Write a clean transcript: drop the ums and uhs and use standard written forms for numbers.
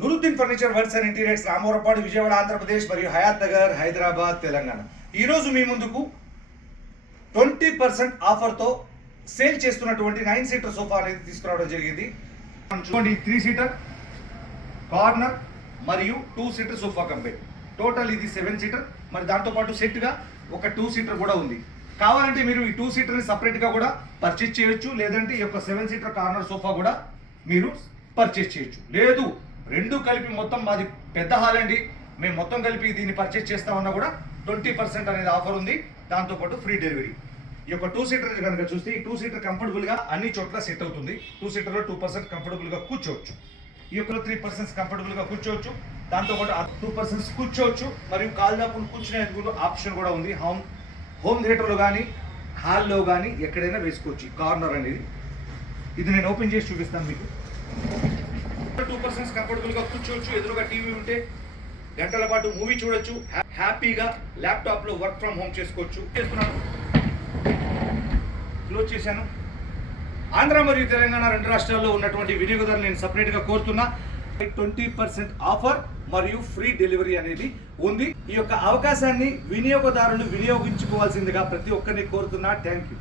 Nooruddin furniture works and interiors Ramavarapadu Vijayawada Andhra Pradesh మరియు హయాత్ నగర్ హైదరాబాద్ తెలంగాణ. ఈరోజు మీ ముందుకు 20% ఆఫర్తో సేల్ చేస్తున్నటువంటి 9 సీటర్ సోఫా అనేది తీసుకురావడం జరిగింది. చూడండి, 3 సీటర్ కార్నర్ మరియు 2 సీటర్ సోఫా కంపెనీ. టోటల్ ఇది 7 సీటర్. మరి దాంతోపాటు సెట్గా ఒక 2 సీటర్ కూడా ఉంది. కావాలంటే మీరు ఈ 2 సీటర్ని సపరేట్గా కూడా పర్చేజ్ చేయొచ్చు, లేదంటే ఈ యొక్క 7 సీటర్ కార్నర్ సోఫా కూడా మీరు పర్చేజ్ చేయొచ్చు. లేదు, రెండు కలిపి మొత్తం మాది పెద్ద హాల్ అండి, మేము మొత్తం కలిపి దీన్ని పర్చేజ్ చేస్తామన్నా కూడా 20% అనేది ఆఫర్ ఉంది. దాంతోపాటు ఫ్రీ డెలివరీ. ఈ యొక్క 2 సీటర్ కనుక చూస్తే ఈ 2 సీటర్ కంఫర్టబుల్గా అన్ని చోట్ల సెట్ అవుతుంది. 2 సీటర్లో 2% కంఫర్టబుల్గా కూర్చోవచ్చు. ఈ యొక్క 3% కంఫర్టబుల్గా కూర్చోవచ్చు. దాంతోపాటు 2% కూర్చోవచ్చు. మరియు కాల్దాపులు కూర్చునేందుకు ఆప్షన్ కూడా ఉంది. హోమ్ థియేటర్లో కానీ హాల్లో కానీ ఎక్కడైనా వేసుకోవచ్చు. కార్నర్ అనేది ఇది నేను ఓపెన్ చేసి చూపిస్తాను మీకు. 2% కంఫర్టబుల్గా కూర్చోవచ్చు. ఎదురుగా టీవీ ఉంటే గంటల పాటు మూవీ చూడొచ్చు. హ్యాపీగా ల్యాప్టాప్లో వర్క్ ఫ్రమ్ హోమ్ చేసుకోవచ్చు. చేస్తున్నాను, క్లోజ్ చేశాను. ఆంధ్ర మరియు తెలంగాణ రెండు రాష్ట్రాల్లో ఉన్నటువంటి వినియోగదారులు నేను సపరేట్గా కోరుతున్నా. 20% ఆఫర్ మరియు ఫ్రీ డెలివరీ అనేది ఉంది. ఈ యొక్క అవకాశాన్ని వినియోగదారులు వినియోగించుకోవాల్సిందిగా ప్రతి ఒక్కరిని కోరుతున్నా. Thank you.